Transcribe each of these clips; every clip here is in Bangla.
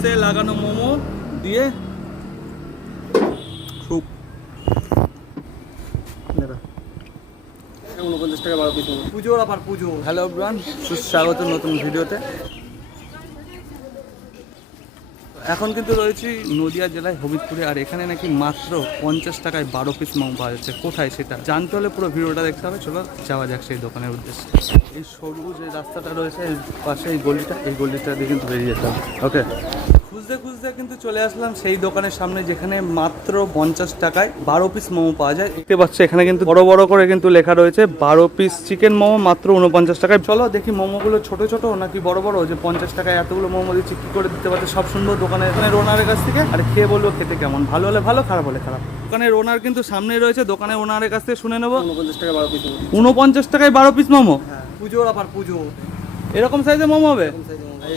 সসে লাগানো মোমো দিয়ে স্যুপ। উনপঞ্চাশ টাকা বারো পিস আবার পুজো। হ্যালো ব্রান সুস্বাগত নতুন ভিডিওতে। এখন কিন্তু রয়েছি নদিয়া জেলায় হবিবপুরে আর এখানে নাকি মাত্র পঞ্চাশ টাকায় বারো পিস মোমো পাওয়া যাচ্ছে। কোথায় সেটা? জানতে হলে পুরো ভিডিওটা দেখতে হবে। চলো যাওয়া যাক সেই দোকানের উদ্দেশ্যে। এই সরু যে রাস্তাটা রয়েছে পাশে এই গলিটা এই গলিটা দিয়ে কিন্তু বেরিয়ে যেতে হবে। ওকে খুঁজতে খুঁজতে কিন্তু চলে আসলাম সেই দোকানের সামনে যেখানে মাত্র পঞ্চাশ টাকায় বারো পিস মোমো পাওয়া যায়। দেখতে পাচ্ছ এখানে কিন্তু বড় বড় করে কিন্তু লেখা রয়েছে বারো পিস চিকেন মোমো মাত্র উনপঞ্চাশ টাকায়। চলো দেখি মোমোগুলো ছোট ছোট নাকি বড় বড়? যে পঞ্চাশ টাকায় এতগুলো মোমো দিচ্ছি কি করে দিতে পারছে? সব সুন্দর দোকানে। এখানে ওনারের কাছ থেকে আর খেয়ে বলব খেতে কেমন? ভালো হলে ভালো খারাপ হলে খারাপ। দোকানের ওনার কিন্তু সামনে রয়েছে দোকানের ওনারের কাছ থেকে শুনে নেব। উনপঞ্চাশ টাকা বারো পিস উনপঞ্চাশ টাকায় বারো পিস মোমো? হ্যাঁ। পুজোর আবার পুজো। এরকম সাইজে মোমো হবে?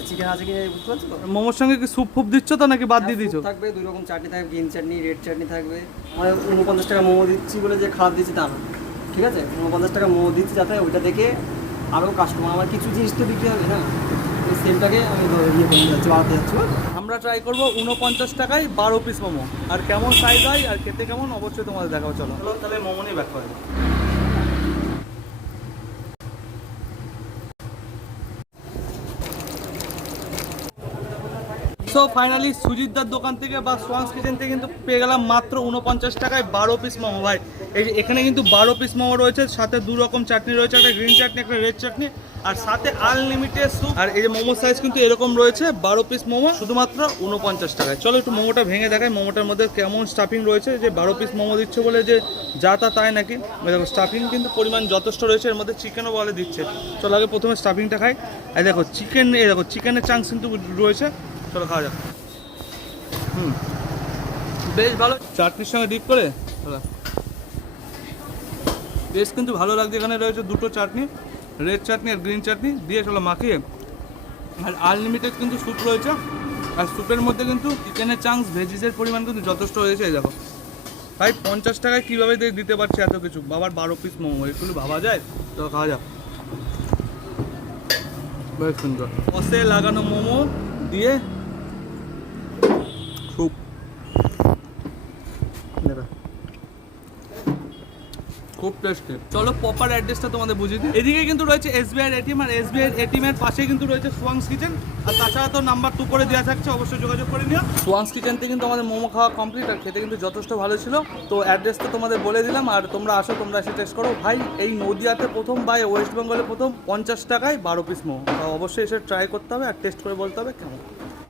চিকেন আছে কি বুঝতে পারছ? মোমোর সঙ্গে কি স্যুপ ফুপ দিচ্ছ তো নাকি বাদ দিয়ে দিচ্ছ থাকবে দুই রকম চাটনি থাকবে গ্রিন চাটনি রেড চাটনি থাকবে। মানে উনপঞ্চাশ টাকা মোমো দিচ্ছি বলে যে খারাপ দিচ্ছি তা না। ঠিক আছে? উনপঞ্চাশ টাকা মোমো দিচ্ছি যাতে ওইটা দেখে আরও কাস্টমার আমার কিছু জিনিস তো বিক্রি হবে না এই সেলটাকে আমি ইয়ে করতে যাচ্ছি বাড়াতে যাচ্ছি আমরা ট্রাই করব উনপঞ্চাশ টাকায় বারো পিস মোমো। আর কেমন সাইজ হয় আর খেতে কেমন অবশ্যই তোমাদের দেখাবো চলো। চলো তাহলে মোমো নিয়ে ব্যাক করে সো ফাইনালি সুজিতদার দোকান থেকে বা সোয়াংস কিচেন থেকে কিন্তু পেয়ে গেলাম মাত্র উনপঞ্চাশ টাকায় বারো পিস মোমো। ভাই, এই এখানে কিন্তু বারো পিস মোমো রয়েছে, সাথে দু রকম চাটনি রয়েছে, একটা গ্রিন চাটনি, একটা রেড চাটনি, আর সাথে আনলিমিটেড স্যুপ আর এই যে মোমো সাইজ কিন্তু এরকম রয়েছে, বারো পিস মোমো, শুধুমাত্র উনপঞ্চাশ টাকায়। চলো একটু মোমোটা ভেঙে দেখাই, মোমোটার মধ্যে কেমন স্টাফিং রয়েছে, যে বারো পিস মোমো দিচ্ছে বলে যে যা তা তাই নাকি। দেখো স্টাফিং কিন্তু পরিমাণ যথেষ্ট রয়েছে, এর মধ্যে চিকেনও বলে দিচ্ছে। চলো আগে প্রথমে স্টাফিংটা খাই। এই দেখো চিকেন এই দেখো চিকেনের চান্স কিন্তু রয়েছে। চলো খাওয়া যাক। হুম। বেশ ভালো। চাটনির সঙ্গে ডিপ করে? বেশ কিন্তু ভালো লাগছে এখানে রয়েছে দুটো চাটনি রেড চাটনি আর গ্রিন চাটনি। দিয়ে চলো মাখিয়ে। আর আনলিমিটেড কিন্তু স্যুপ রয়েছে। আর স্যুপের মধ্যে কিন্তু চিকেনের চান্স ভেজিসের পরিমাণ কিন্তু যথেষ্ট এই দেখো। ভাই, পঞ্চাশ টাকায় কীভাবে দিতে পারছে এত কিছু? বাবার বারো পিস মোমো একটু ভাবা যায়? তো খাওয়া যাক। বেশ সুন্দর। কষে লাগানো মোমো দিয়ে খুব টেস্টি চলো প্রপার অ্যাড্রেসটা তোমাদের বুঝিয়ে দিই। এদিকে কিন্তু রয়েছে এসবিআই এটিএম আর এসবিআই এটিএম এর পাশে কিন্তু রয়েছে সোয়াংস কিচেন আর তাছাড়া তো নাম্বার টু করে দেওয়া থাকছে, অবশ্যই যোগাযোগ করে নিও। সোয়াংস কিচেন থেকে কিন্তু আমাদের মোমো খাওয়া কমপ্লিট আর খেতে কিন্তু যথেষ্ট ভালো ছিল। তো অ্যাড্রেসটা তোমাদের বলে দিলাম, আর তোমরা আসো, তোমরা এসে টেস্ট করো। ভাই, এই নদিয়াতে প্রথম বা ওয়েস্ট বেঙ্গলে প্রথম পঞ্চাশ টাকায় বারো পিস মোমো। তো অবশ্যই এসে ট্রাই করতে হবে আর টেস্ট করে বলতে হবে কেমন।